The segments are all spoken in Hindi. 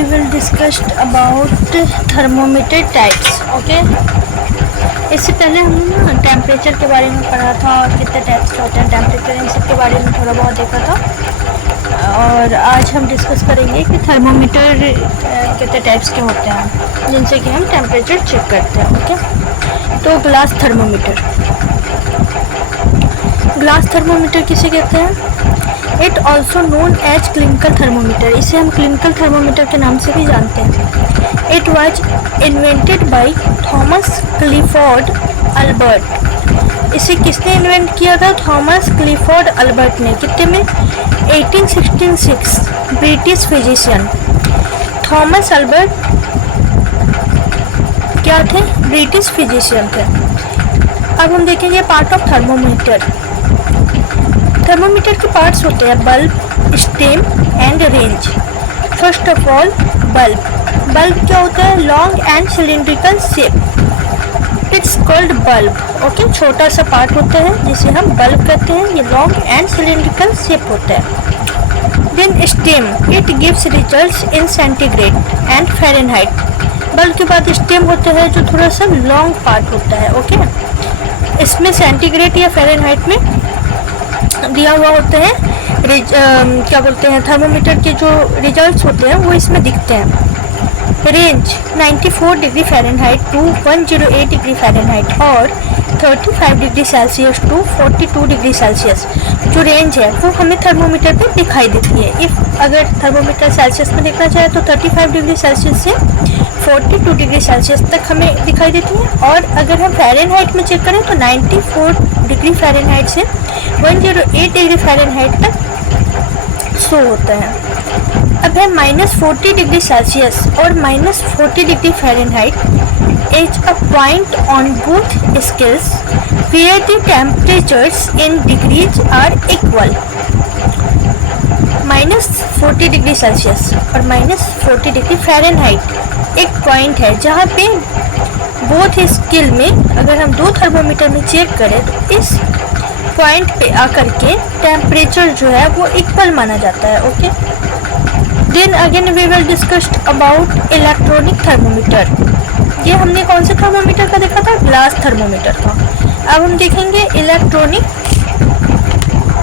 we will discuss about thermometer types. Okay. इससे पहले हमने ना टेम्परेचर के बारे में पढ़ा था और कितने टाइप्स के होते हैं टेम्परेचर, इन सब के बारे में थोड़ा बहुत देखा था। और आज हम डिस्कस करेंगे कि थर्मोमीटर कितने टाइप्स के होते हैं जिनसे कि हम टेम्परेचर चेक करते हैं। ओके, तो ग्लास थर्मोमीटर। ग्लास थर्मोमीटर किसे कहते हैं? It also known as clinical thermometer. इसे हम क्लिनिकल थर्मोमीटर के नाम से भी जानते हैं। It was invented by Thomas Clifford Albert. इसे किसने इन्वेंट किया था? थॉमस क्लिफोर्ड अल्बर्ट ने। कितने में? 1866। ब्रिटिश फिजिशियन थॉमस अल्बर्ट क्या थे? ब्रिटिश फिजिशियन थे। अब हम देखेंगे पार्ट ऑफ थर्मोमीटर। थर्मोमीटर के पार्ट्स होते हैं bulb, stem and range. First of all bulb. Bulb क्या होता है? Long and cylindrical shape. It's called bulb. Okay, छोटा सा पार्ट होता है जिसे हम बल्ब कहते हैं। ये लॉन्ग एंड सिलिंड्रिकल शेप होता है। Then stem. It gives results in centigrade and Fahrenheit. Bulb के बाद स्टेम होता है जो थोड़ा सा लॉन्ग पार्ट होता है। ओके, इसमें सेंटीग्रेड या फ़ारेनहाइट में दिया हुआ होता है। क्या बोलते हैं, थर्मोमीटर के जो रिजल्ट्स होते हैं वो इसमें दिखते हैं। Range 94 degree Fahrenheit to 108 degree Fahrenheit और 35 degree Celsius to 42 degree Celsius. जो रेंज है वो हमें थर्मोमीटर पे दिखाई देती है। अगर थर्मोमीटर सेल्सियस में देखना चाहे तो 35 डिग्री सेल्सियस से 42 डिग्री सेल्सियस तक हमें दिखाई देती है। और अगर हम फ़ारेनहाइट में चेक करें तो 94 डिग्री फ़ारेनहाइट से 108 डिग्री फ़ारेनहाइट तक शो होता है। अब है -40 डिग्री सेल्सियस और -40 degree Fahrenheit is a point on both scales where the temperatures in degrees are equal. -40 degree Celsius और -40 डिग्री फ़ारेनहाइट एक पॉइंट है जहाँ पे बोथ स्केल में अगर हम दो थर्मोमीटर में चेक करें तो इस पॉइंट पे आकर के टेम्परेचर जो है वो इक्वल माना जाता है। Okay, then again we will discuss about electronic thermometer. ये हमने कौन से थर्मोमीटर का देखा था? ग्लास थर्मोमीटर का। अब हम देखेंगे इलेक्ट्रॉनिक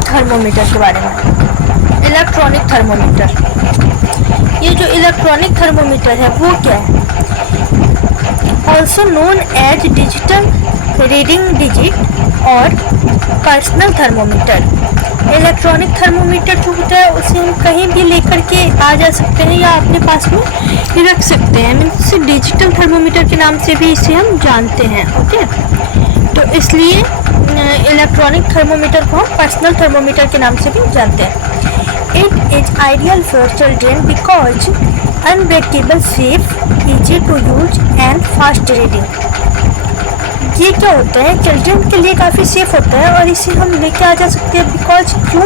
थर्मोमीटर के बारे में। इलेक्ट्रॉनिक थर्मोमीटर, ये जो इलेक्ट्रॉनिक थर्मोमीटर है वो क्या है? Also known as digital reading digit और पर्सनल थर्मोमीटर। इलेक्ट्रॉनिक थर्मोमीटर जो होता है उसे हम कहीं भी लेकर के आ जा सकते हैं या अपने पास में रख सकते हैं। मीन्स डिजिटल थर्मोमीटर के नाम से भी इसे हम जानते हैं। ओके, तो इसलिए इलेक्ट्रॉनिक थर्मोमीटर को हम पर्सनल थर्मोमीटर के नाम से भी जानते हैं। It is ideal for children because unbreakable, safe, easy to use and fast reading. ये क्या होता है? चिल्ड्रन के लिए काफ़ी सेफ होता है और इसे हम लेके आ जा सकते हैं। बिकॉज क्यों?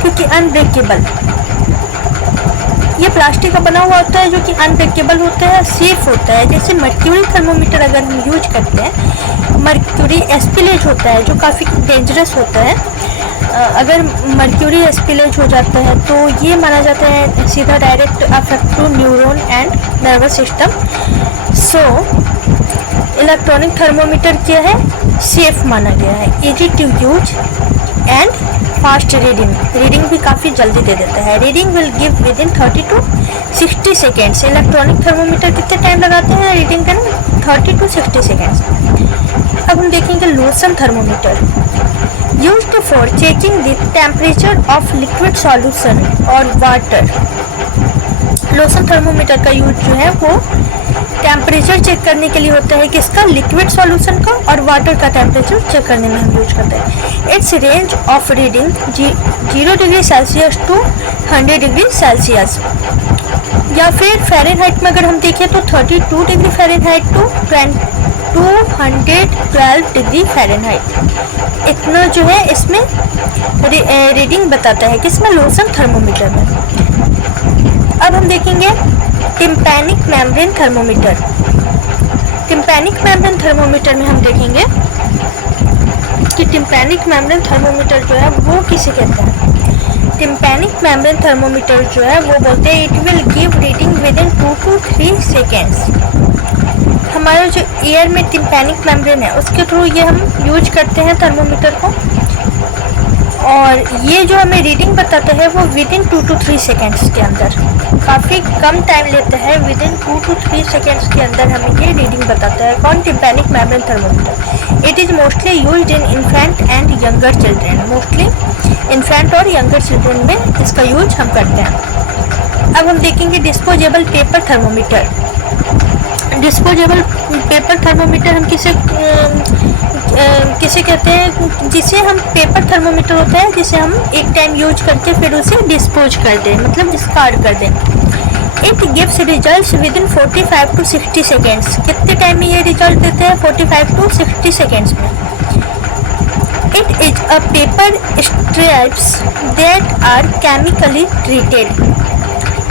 क्योंकि अनब्रेकेबल, ये प्लास्टिक का बना हुआ होता है जो कि अनब्रेकेबल होता है, सेफ होता है। जैसे मर्क्यूरी थर्मोमीटर अगर हम यूज करते हैं, मर्क्यूरी एस्पिलेज होता है जो काफ़ी डेंजरस होता है। अगर मर्क्यूरी एस्पिलेज हो जाता है तो ये माना जाता है सीधा direct affect to neuron and nervous system. So electronic thermometer क्या है? सेफ माना गया है, easy to use and fast reading. Reading भी काफ़ी जल्दी दे देता है। Reading will give within 30 to 60 seconds. Electronic thermometer कितने टाइम लगाते हैं रीडिंग करने? 30 to 60 सेकेंड्स। अब हम देखेंगे lotion thermometer. Used for checking the temperature of liquid solution और वाटर। लोशन थर्मोमीटर का यूज जो है वो टेम्परेचर चेक करने के लिए होता है। किसका? लिक्विड सॉल्यूशन का और वाटर का टेम्परेचर चेक करने में हम यूज करते हैं। Its range of reading 0 degree Celsius to 100 degree Celsius. या फिर फ़ारेनहाइट में अगर हम देखें तो 32 degree Fahrenheit to 212 degree Fahrenheit. इतना जो है इसमें रीडिंग बताता है। किसमें? लोशन थर्मोमीटर में। अब हम देखेंगे tympanic membrane thermometer. Tympanic membrane thermometer में हम देखेंगे कि टिम्पैनिक मेम्ब्रेन थर्मोमीटर जो है वो किसे कहते हैं? टिम्पैनिक मेम्ब्रेन थर्मोमीटर जो है वो बोलते हैं it will give reading with in 2 3 seconds. हमारा जो एयर में टिम्पैनिक मेम्ब्रेन है उसके थ्रू ये हम यूज करते हैं थर्मोमीटर को, और ये जो हमें रीडिंग बताता है वो विदिन 2 to 3 सेकेंड्स के अंदर, काफ़ी कम टाइम लेता है। विदिन 2 to 3 सेकेंड्स के अंदर हमें ये रीडिंग बताता है। कौन? Tympanic membrane thermometer. It is mostly used in infant and younger children. Mostly infant और यंगर चिल्ड्रेन में इसका यूज हम करते हैं। अब हम देखेंगे disposable paper thermometer. Disposable paper thermometer हम किसे कहते हैं? जिसे हम पेपर थर्मोमीटर होता है जिसे हम एक टाइम यूज करके फिर उसे डिस्पोज कर दें, मतलब डिस्कार्ड कर दें। It gives results within 45 to 60 seconds. कितने टाइम में ये रिजल्ट देते हैं? 45 to 60 सेकेंड्स में। It is a paper strips that are chemically treated.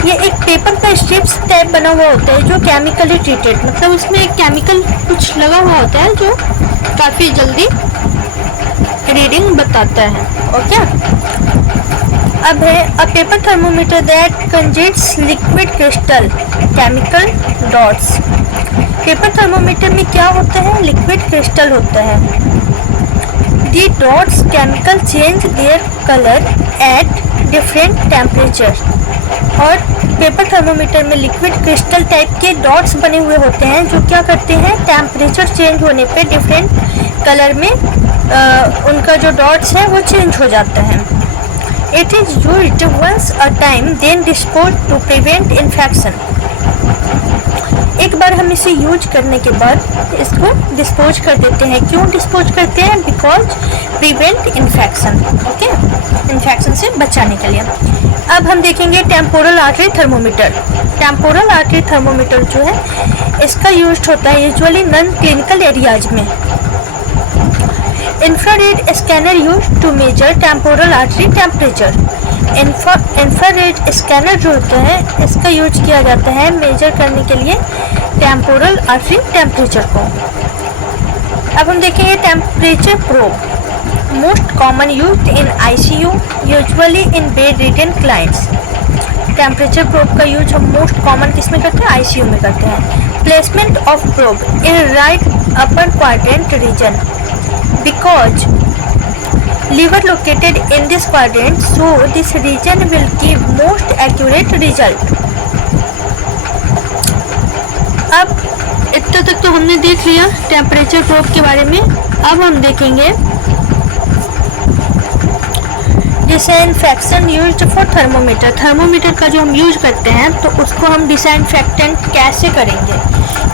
ये एक पेपर का स्ट्रिप्स टाइप बना हुआ होता है जो केमिकली ट्रीटेड, मतलब उसमें एक केमिकल कुछ लगा हुआ होता है जो काफ़ी जल्दी रीडिंग बताता है। ओके, अब है a paper thermometer that contains liquid crystal chemical dots. Paper thermometer में क्या होता है? लिक्विड क्रिस्टल होता है। The dots chemical change their colour at different temperature. और पेपर थर्मोमीटर में लिक्विड क्रिस्टल टाइप के डॉट्स बने हुए होते हैं जो क्या करते हैं? टेम्परेचर चेंज होने पे डिफरेंट कलर में उनका जो डॉट्स है वो चेंज हो जाता है। It is used once a time then dispose to prevent infection. एक बार हम इसे यूज करने के बाद इसको डिस्पोज कर देते हैं। क्यों डिस्पोज करते हैं? Because prevent infection. Okay, infection से बचाने के लिए। अब हम देखेंगे temporal artery thermometer. Temporal artery thermometer जो है इसका यूज होता है यूजुअली नॉन क्लिनिकल एरियाज में। Infrared scanner use to measure temporal artery temperature. Infrared scanner जो होता है इसका यूज किया जाता है मेजर करने के लिए टेम्पोरल आर्टरी टेम्परेचर को। अब हम देखेंगे temperature probe. Most common used in ICU, usually in bed ridden clients. Temperature probe का यूज हम मोस्ट कॉमन किस में करते हैं? ICU में करते हैं। Placement of probe in right upper quadrant region because liver located in this quadrant, so this region will give most accurate result. अब इतना तक तो हमने देख लिया टेम्परेचर प्रोब के बारे में। अब हम देखेंगे disinfection used for thermometer. Thermometer का जो हम यूज करते हैं तो उसको हम डिसइंफेक्टेंट कैसे करेंगे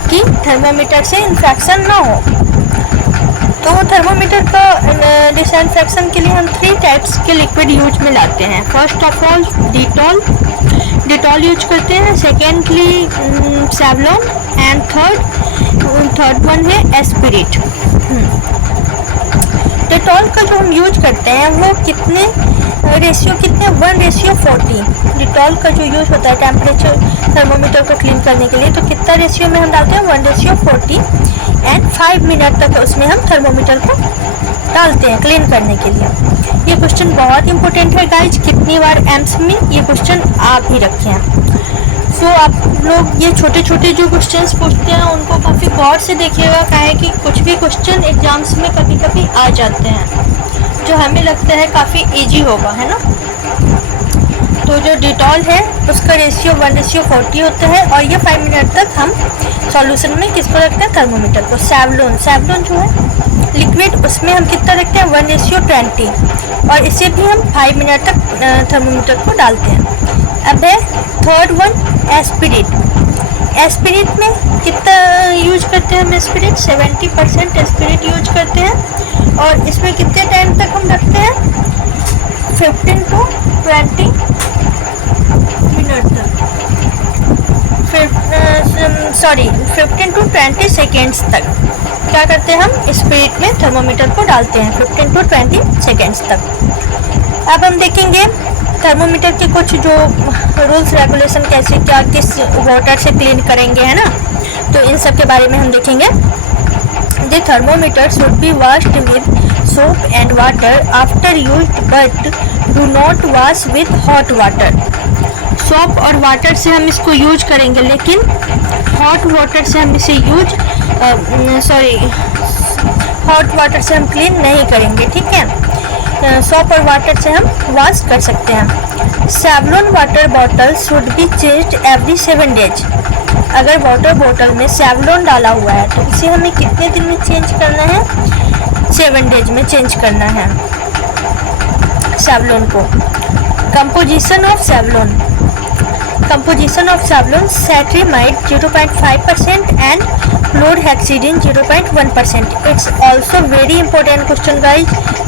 कि थर्मोमीटर से इन्फेक्शन ना हो। तो थर्मोमीटर का डिसइंफेक्शन के लिए हम 3 टाइप्स के लिक्विड यूज में लाते हैं। First of all Dettol use करते हैं, secondly Savlon and third one है एस्पिरिट। डिटॉल का जो हम यूज करते हैं वो कितने 1:40। डिटॉल का जो यूज होता है टेम्परेचर थर्मोमीटर को क्लीन करने के लिए तो कितना रेशियो में हम डालते हैं? 1:40 एंड 5 मिनट तक उसमें हम थर्मोमीटर को डालते हैं क्लीन करने के लिए। ये क्वेश्चन बहुत इंपॉर्टेंट है गाइज, कितनी बार एम्स में ये क्वेश्चन आप ही रखे हैं। सो आप लोग ये छोटे छोटे जो क्वेश्चंस पूछते हैं उनको काफ़ी गौर से देखिएगा, क्या है कि कुछ भी क्वेश्चन एग्जाम्स में कभी कभी आ जाते हैं जो हमें लगता है काफ़ी इजी होगा, है ना। तो जो डिटॉल है उसका रेशियो 1:40 होता है और ये 5 मिनट तक हम सॉल्यूशन में किसको रखते हैं? थर्मोमीटर को। सेवलॉन जो है लिक्विड उसमें हम कितना रखते हैं? 1:20 और इसे भी हम 5 मिनट तक थर्मोमीटर को डालते हैं। अब है थर्ड वन एस्पिरिट। एस्पिरिट में कितना यूज करते हैं हम? एस्पिरिट 70% एस्पिरिट यूज करते हैं और इसमें कितने टाइम तक हम रखते हैं? 15 to 20 मिनट तक, 15 to 20 सेकेंड्स तक क्या करते हैं हम? स्पिरिट में थर्मोमीटर को डालते हैं 15 to 20 सेकेंड्स तक। अब हम देखेंगे थर्मोमीटर के कुछ जो रूल्स रेगुलेशन कैसे क्या किस वाटर से क्लीन करेंगे, है ना। तो इन सब के बारे में हम देखेंगे। The thermometer should be washed with soap and water after used but do not wash with hot water. Shop और वाटर से हम इसको यूज करेंगे, लेकिन हॉट वाटर से हम इसे हॉट वाटर से हम क्लीन नहीं करेंगे, ठीक है। सॉप और वाटर से हम वॉश कर सकते हैं। Savlon water bottle should be changed every 7 days. अगर वाटर बॉटल में सेवलॉन डाला हुआ है तो इसे हमें कितने दिन में चेंज करना है? 7 डेज में चेंज करना है सेवलॉन को। Composition of Savlon, cetrimide 0.5% and chlorhexidine 0.1%। It's also very important question guys.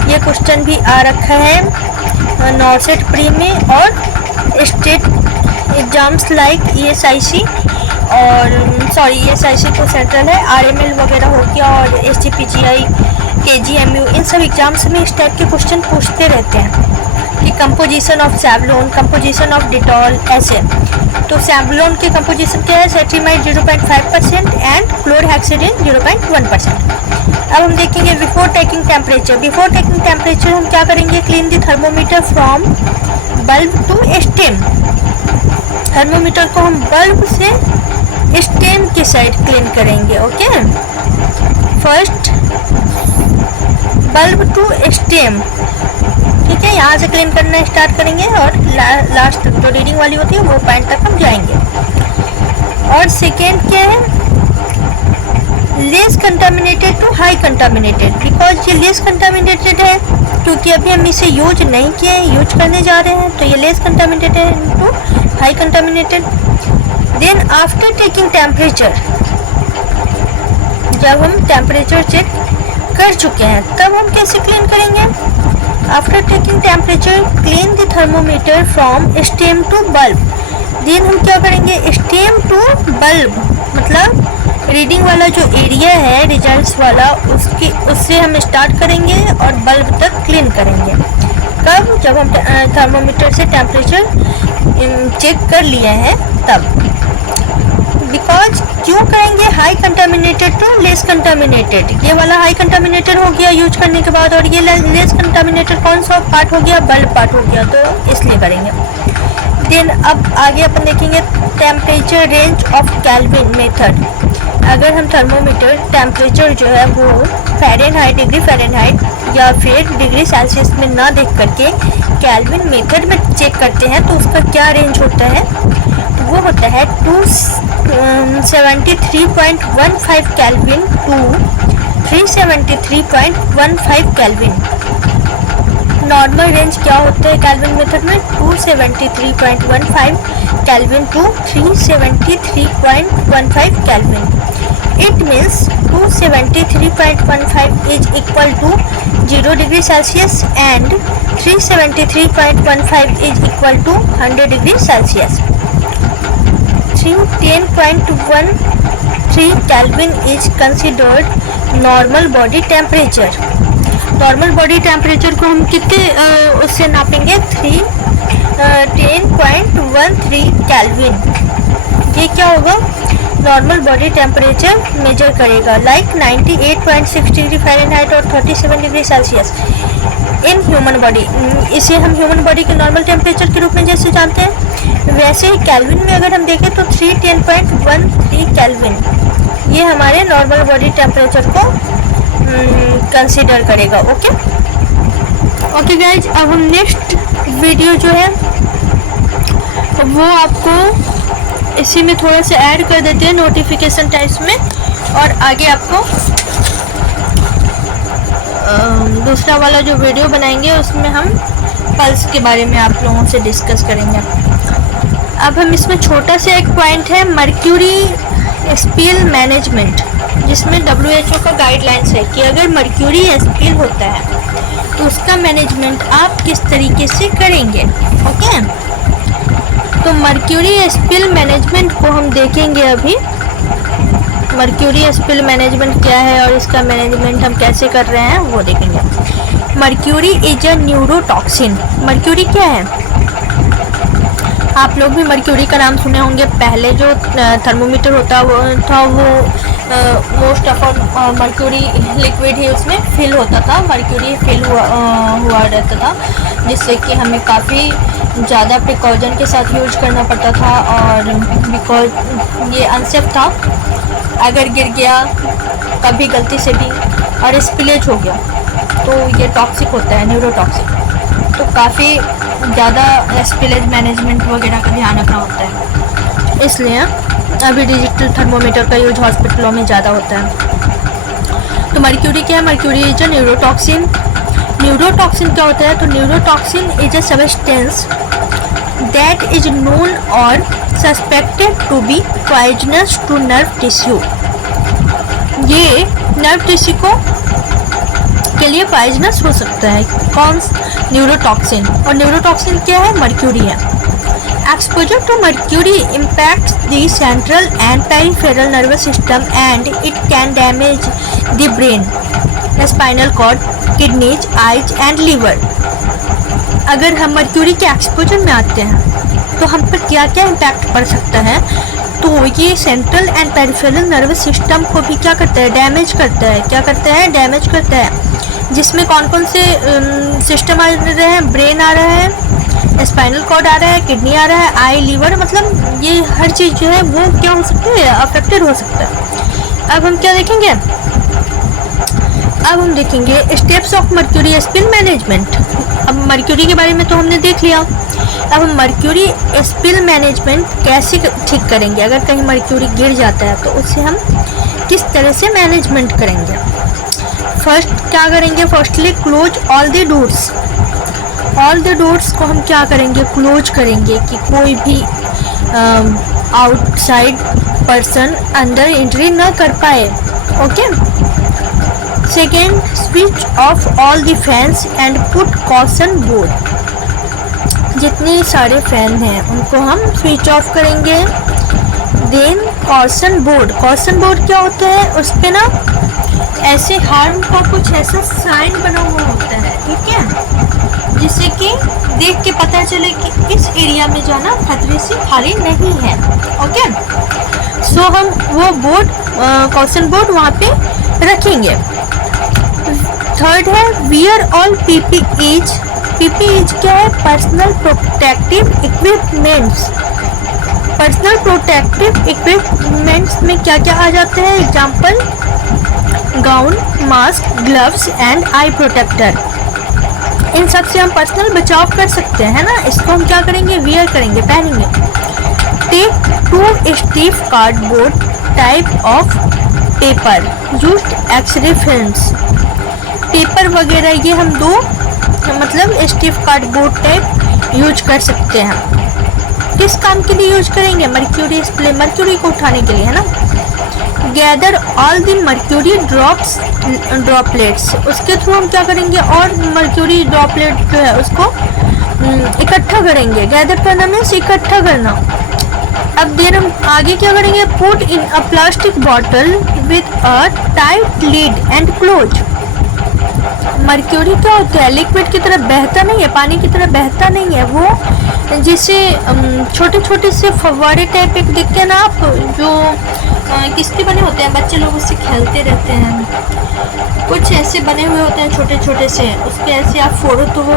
ये क्वेश्चन भी आ रखा है नॉर्सेट प्री में और स्टेट एग्जाम्स लाइक ESIC और ESIC तो सेंट्रल है, RML वगैरह हो गया और SGPGI, KGMU, इन सब एग्जाम्स में इस टाइप के क्वेश्चन पूछते रहते हैं कि composition of Savlon, composition of Dettol, ऐसे। तो सेवलॉन की कंपोजिशन क्या है? Cetrimide 0.5% and chlorhexidine 0.1%। अब हम देखेंगे before taking temperature. Before taking temperature हम क्या करेंगे? Clean the thermometer from bulb to stem. Thermometer को हम बल्ब से स्टेम की साइड क्लीन करेंगे, okay. First bulb to stem, ठीक है, यहाँ से क्लीन करना स्टार्ट करेंगे और लास्ट जो रीडिंग वाली होती है वो पॉइंट तक हम जाएंगे। और सेकेंड क्या है? Less contaminated to high contaminated. Because ये लेस कंटामिनेटेड है क्योंकि अभी हम इसे यूज नहीं किए हैं, यूज करने जा रहे हैं, तो ये लेस कंटामिनेटेड है to high contaminated. Then after taking temperature, जब हम टेम्परेचर चेक कर चुके हैं तब हम कैसे क्लीन करेंगे? After taking temperature clean the thermometer from stem to bulb. Then हम क्या करेंगे? स्टेम टू बल्ब, मतलब रीडिंग वाला जो एरिया है रिजल्ट्स वाला, उससे हम स्टार्ट करेंगे और बल्ब तक क्लीन करेंगे। कब? जब हम थर्मोमीटर से टेम्परेचर चेक कर लिए हैं तब। बिकॉज क्यों करेंगे? High contaminated to less contaminated. ये वाला हाई कंटामिनेटेड हो गया यूज करने के बाद और ये लेस कंटामिनेटेड कौन सा पार्ट हो गया? बल्ब पार्ट हो गया, तो इसलिए करेंगे। देन अब आगे अपन देखेंगे temperature range of kelvin method. अगर हम थर्मोमीटर टेम्परेचर जो है वो फ़ारेनहाइट, डिग्री फ़ारेनहाइट या फिर डिग्री सेल्सियस में ना देख करके केल्विन मेथड में चेक करते हैं तो उसका क्या रेंज होता है? वो होता है 273.15 kelvin to 373.15 kelvin. Normal range क्या होता है केल्विन मेथड में? 273.15 kelvin to 373.15 kelvin. It means 273.15 is equal to 0 degree Celsius and 373.15 is equal to 100 degree Celsius. 10.13 kelvin is considered normal body temperature. Normal body temperature को हम कितने उससे नापेंगे? 10.13 केल्विन। ये क्या होगा? नॉर्मल बॉडी टेम्परेचर मेजर करेगा, लाइक 98.6 डिग्री फ़ारेनहाइट और 37 degree Celsius in human body. इसे हम ह्यूमन बॉडी के नॉर्मल टेम्परेचर के रूप में जैसे जानते हैं, वैसे ही केल्विन में अगर हम देखें तो 310.13 केल्विन ये हमारे नॉर्मल बॉडी टेम्परेचर को कंसीडर करेगा, ओके गाइज। अब हम नेक्स्ट वीडियो जो है वो आपको इसी में थोड़ा सा ऐड कर देते हैं नोटिफिकेशन टाइप्स में, और आगे आपको दूसरा वाला जो वीडियो बनाएंगे उसमें हम पल्स के बारे में आप लोगों से डिस्कस करेंगे। अब हम इसमें छोटा सा एक पॉइंट है मर्क्यूरी स्पिल मैनेजमेंट, जिसमें WHO का गाइडलाइंस है कि अगर मर्क्यूरी स्पिल होता है तो उसका मैनेजमेंट आप किस तरीके से करेंगे, ओके। तो मर्क्यूरी स्पिल मैनेजमेंट को हम देखेंगे अभी। मर्क्यूरी स्पिल मैनेजमेंट क्या है और इसका मैनेजमेंट हम कैसे कर रहे हैं वो देखेंगे। Mercury is a neurotoxin. Mercury क्या है? आप लोग भी मर्क्यूरी का नाम सुने होंगे। पहले जो थर्मोमीटर होता वो most of all mercury liquid ही उसमें फिल होता था, मर्क्यूरी फिल हुआ रहता था, जिससे कि हमें काफ़ी ज़्यादा प्रिकॉशन के साथ यूज करना पड़ता था। और बिकॉज ये अनसेफ था, अगर गिर गया कभी गलती से भी और स्पिलेज हो गया तो ये टॉक्सिक होता है, न्यूरोटॉक्सिक। तो काफ़ी ज़्यादा स्पिलेज मैनेजमेंट वगैरह का ध्यान रखना होता है, इसलिए अभी डिजिटल थर्मोमीटर का यूज हॉस्पिटलों में ज़्यादा होता है। तो मर्क्यूरी क्या है? Mercury is a neurotoxin. Neurotoxin क्या होता है? तो neurotoxin is a substance that is known और suspected to be poisonous to nerve tissue. ये नर्व टिश्यू के लिए पॉइजनस हो सकता है। कौन? न्यूरोटॉक्सिन। और न्यूरोटॉक्सिन क्या है? मर्क्यूरी है। Exposure to mercury impacts the central and peripheral nervous system and it can damage the brain, spinal cord, kidneys, eyes and liver. अगर हम मर्क्यूरी के एक्सपोजर में आते हैं तो हम पर क्या क्या इम्पैक्ट पड़ सकता है? तो ये central and peripheral nervous system को भी क्या करता है? डैमेज करता है। क्या करता है? डैमेज करता है। जिसमें कौन कौन से सिस्टम आ रहे हैं? ब्रेन आ रहा है, स्पाइनल कॉर्ड आ रहा है, किडनी आ रहा है, आई, लीवर, मतलब ये हर चीज़ जो है वो क्या हो सकती है? अफेक्टेड हो सकता है। अब हम क्या देखेंगे? अब हम देखेंगे steps of mercury spill management. अब मर्क्यूरी के बारे में तो हमने देख लिया। अब हम मर्क्यूरी स्पिल मैनेजमेंट कैसे ठीक करेंगे? अगर कहीं मर्क्यूरी गिर जाता है तो उससे हम किस तरह से मैनेजमेंट करेंगे? फर्स्ट क्या करेंगे? Firstly close all the doors. All the doors को हम क्या करेंगे? क्लोज करेंगे कि कोई भी आउटसाइड पर्सन अंदर एंट्री न कर पाए। Okay. Second, switch off all the fans and put caution board. जितने सारे फैन हैं उनको हम स्विच ऑफ करेंगे। Then caution board. Caution board क्या होता है? उस पर ना ऐसे हार्म का कुछ ऐसा साइन बना हुआ होता है, ठीक है, जिससे कि देख के पता चले कि इस एरिया में जो है ना खतरे से खाली नहीं है। ओके। सो हम वो बोर्ड, कॉशन बोर्ड वहाँ पे रखेंगे। थर्ड है वियर ऑल पीपीईज। पीपीईज क्या है? Personal protective equipments. Personal protective equipments में क्या क्या आ जाते हैं? Example gown, mask, gloves and eye protector. इन सब से हम पर्सनल बचाव कर सकते हैं ना। इसको हम क्या करेंगे? वियर करेंगे, पहनेंगे। Take 2 stiff cardboard type of paper used x ray films. Paper वगैरह ये हम 2 मतलब स्टिफ कार्डबोर्ड टाइप यूज कर सकते हैं। किस काम के लिए यूज करेंगे? मर्क्यूरी स्प्ले, मर्क्यूरी को उठाने के लिए, है ना। Gather all the mercury droplets. उसके थ्रू हम क्या करेंगे? और मर्क्यूरी ड्रॉपलेट जो है उसको इकट्ठा करेंगे। गैदर करना मीन्स इकट्ठा करना। अब देर हम आगे क्या करेंगे? Put in a plastic bottle with a tight lead and close. Mercury क्या होता है? लिक्विड की तरह बहता नहीं है, पानी की तरह बहता नहीं है। वो जिसे छोटे छोटे से फव्वारे टाइप एक दिखते हैं ना आप, जो किसके बने होते हैं, बच्चे लोग उससे खेलते रहते हैं। कुछ ऐसे बने हुए होते हैं छोटे छोटे से, उसके ऐसे आप फोड़ो तो वो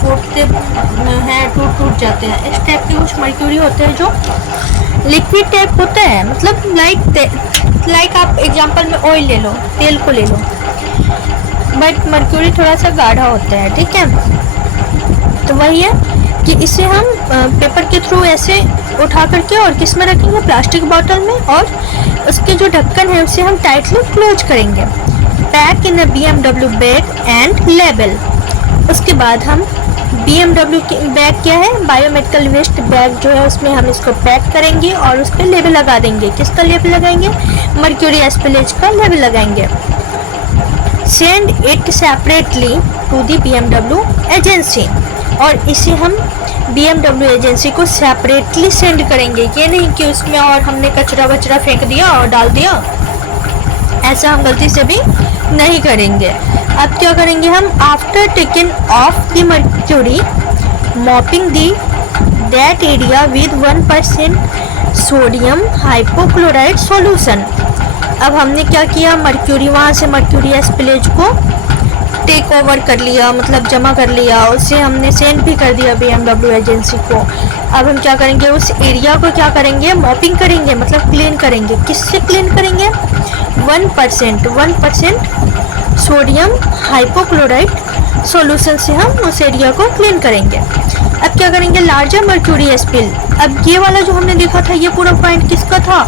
फूटते हैं, टूट टूट जाते हैं। इस टाइप के कुछ मर्क्यूरी होते हैं जो लिक्विड टाइप होता है, मतलब लाइक आप एग्जांपल में ऑयल ले लो, तेल को ले लो, बट मर्क्यूरी थोड़ा सा गाढ़ा होता है, ठीक है। तो वही है कि इसे हम पेपर के थ्रू ऐसे उठा करके और किस में रखेंगे? प्लास्टिक बॉटल में, और उसके जो ढक्कन है उसे हम टाइटली क्लोज करेंगे। Pack in a BMW bag and label. उसके बाद हम BMW के बैग क्या है? बायोमेडिकल वेस्ट बैग जो है उसमें हम इसको पैक करेंगे और उस पर लेबल लगा देंगे। किसका लेबल लगाएंगे? मर्क्यूरी स्पिलेज का लेबल लगाएंगे। Send it separately to the BMW agency. और इसे हम BMW एजेंसी को सेपरेटली सेंड करेंगे। ये नहीं कि उसमें और हमने कचरा वचरा फेंक दिया और डाल दिया, ऐसा हम गलती से भी नहीं करेंगे। अब क्या करेंगे हम? After taken off the mercury, mopping the that area with 1% sodium hypochloride solution. अब हमने क्या किया, मर्क्यूरी, वहाँ से मर्क्यूरी स्पिलेज को टेक ओवर कर लिया, मतलब जमा कर लिया, उसे हमने सेंड भी कर दिया BMW एजेंसी को। अब हम क्या करेंगे, उस एरिया को क्या करेंगे, मॉपिंग करेंगे, मतलब क्लीन करेंगे। किससे क्लीन करेंगे, 1% सोडियम हाइपोक्लोराइड सॉल्यूशन से हम उस एरिया को क्लीन करेंगे। अब क्या करेंगे, लार्जर मर्क्यूरी स्पिल। अब ये वाला जो हमने देखा था, ये पूरा पॉइंट किसका था,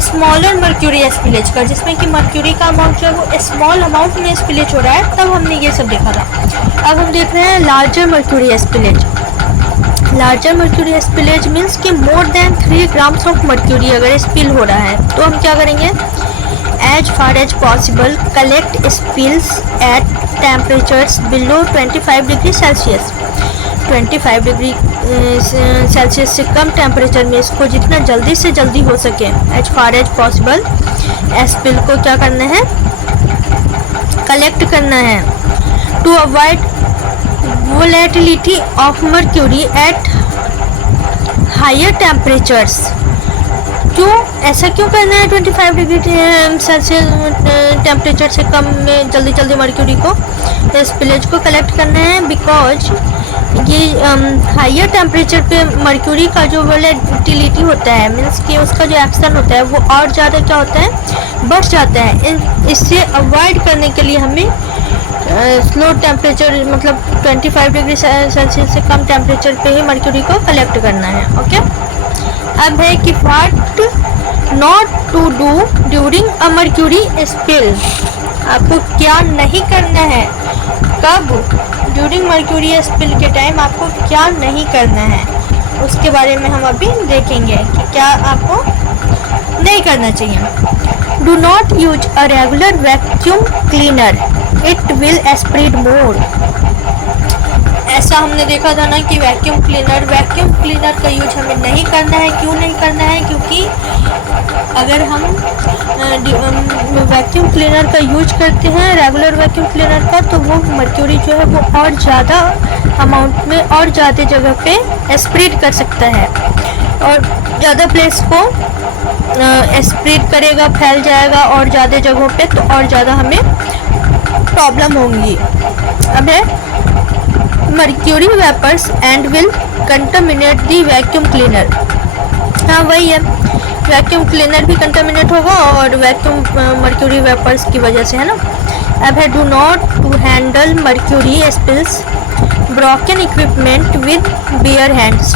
स्मॉलर मर्क्यूरी स्पिलेज का, जिसमें कि मर्क्यूरी का अमाउंट जो है वो स्मॉल अमाउंट में स्पिलेज हो रहा है, तब हमने ये सब देखा था। अब हम देख रहे हैं larger mercury spillage. Larger mercury spillage means कि more than 3 grams of mercury अगर स्पिल हो रहा है, तो हम क्या करेंगे, as far as possible collect spills at temperatures below 25 degree Celsius. 25 degree Celsius से कम टेम्परेचर में इसको जितना जल्दी से जल्दी हो सके as far as possible spill को क्या करना है, कलेक्ट करना है। to avoid volatility of mercury at higher temperatures। क्यों, ऐसा क्यों करना है 25 डिग्री सेल्सियस टेम्परेचर से कम में जल्दी जल्दी मर्क्यूरी को, स्पिलेज को कलेक्ट करना है, बिकॉज ये हाइयर टेम्परेचर पे मर्क्यूरी का जो वोलेटिलिटी होता है, मीन्स कि उसका जो एक्शन होता है वो और ज़्यादा क्या होता है, बढ़ जाता है। इससे अवॉइड करने के लिए हमें स्लो टेम्परेचर, मतलब 25 डिग्री सेल्सियस से कम टेम्परेचर पे ही मर्क्यूरी को कलेक्ट करना है। ओके, अब है कि what not to do during a mercury spill. आपको क्या नहीं करना है, कब, ड्यूरिंग मर्क्यूरी स्पिल के टाइम आपको क्या नहीं करना है, उसके बारे में हम अभी देखेंगे कि क्या आपको नहीं करना चाहिए। Do not use a regular vacuum cleaner, it will spread मोर। ऐसा हमने देखा था ना कि वैक्यूम क्लीनर का यूज हमें नहीं करना है। क्यों नहीं करना है, क्योंकि अगर हम वैक्यूम क्लीनर का यूज करते हैं, रेगुलर वैक्यूम क्लीनर का, तो वो मर्क्यूरी जो है वो और ज़्यादा अमाउंट में और ज़्यादा जगह पे स्प्रेड कर सकता है और ज़्यादा प्लेस को स्प्रेड करेगा, फैल जाएगा और ज़्यादा जगहों पे, तो और ज़्यादा हमें प्रॉब्लम होंगी। अब है mercury vapours and will contaminate the vacuum cleaner. हाँ वही है, वैक्यूम क्लीनर भी कंटामिनेट होगा और वैक्यूम मर्क्यूरी वेपर्स की वजह से, है ना। अब है do not to handle mercury spills broken equipment with bare hands.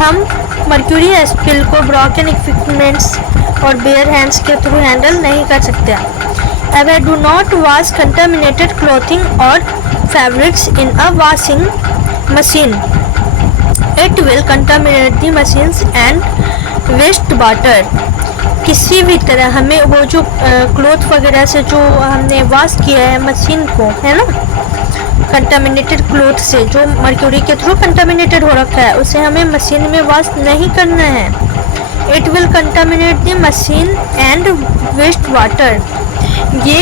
हम मर्क्यूरी स्पिल को ब्रोकन इक्विपमेंट्स और बेयर हैंड्स के थ्रू हैंडल नहीं कर सकते। अब है do not wash contaminated clothing और fabrics in a washing machine, it will contaminate the machines and waste water. किसी भी तरह हमें वो जो क्लॉथ वगैरह से जो हमने वॉश किया है मशीन को, है ना, कंटामिनेटेड क्लॉथ से जो मर्क्यूरी के थ्रू कंटामिनेटेड हो रखा है, उसे हमें मशीन में वॉश नहीं करना है। It will contaminate the machine and waste water. ये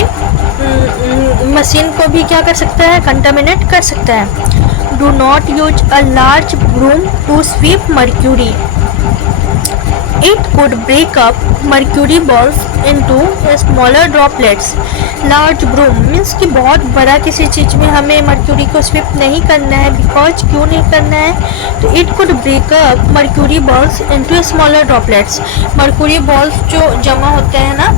मशीन को भी क्या कर सकता है, कंटामिनेट कर सकता है। Do not use a large broom to sweep mercury, it could break up mercury balls into smaller droplets. Large broom means कि बहुत बड़ा किसी चीज़ में हमें मर्क्यूरी को स्वीप नहीं करना है। बिकॉज क्यों नहीं करना है, तो it could break up mercury balls into smaller droplets. Mercury balls जो जमा होते हैं ना,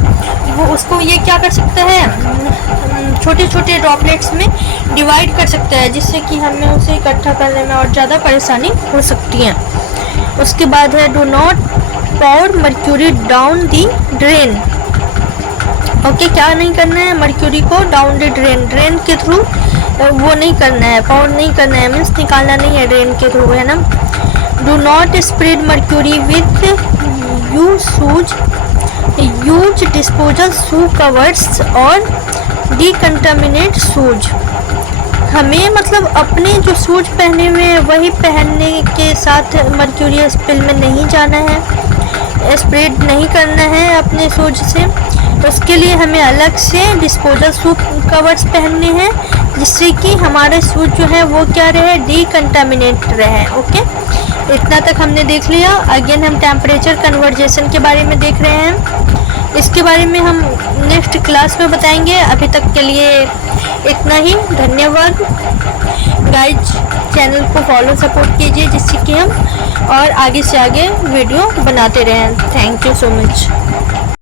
वो उसको ये क्या कर सकता है, छोटे छोटे ड्रॉपलेट्स में डिवाइड कर सकता है, जिससे कि हमें उसे इकट्ठा करने में और ज़्यादा परेशानी हो सकती है। उसके बाद है do not pour mercury down the drain. Okay, क्या नहीं करना है, मर्क्यूरी को डाउन द ड्रेन, ड्रेन के थ्रू वो नहीं करना है, पॉर नहीं करना है, मीन्स निकालना नहीं है ड्रेन के थ्रू, है ना। Do not spread mercury with use disposal shoe covers और डिकंटामिनेट शूज। हमें मतलब अपने जो शूज पहने हुए हैं वही पहनने के साथ मर्क्यूरी स्पिल में नहीं जाना है, स्प्रेड नहीं करना है अपने शूज से। उसके लिए हमें अलग से डिस्पोजल शू कवर्स पहनने हैं, जिससे कि हमारे शूज जो है वो क्या रहे, डिकंटामिनेट रहे। ओके, इतना तक हमने देख लिया। अगेन हम टेम्परेचर कन्वर्जेशन के बारे में देख रहे हैं। इसके बारे में हम नेक्स्ट क्लास में बताएंगे। अभी तक के लिए इतना ही। धन्यवाद गाइज। चैनल को फॉलो सपोर्ट कीजिए जिससे कि हम और आगे से आगे वीडियो बनाते रहें। Thank you so much.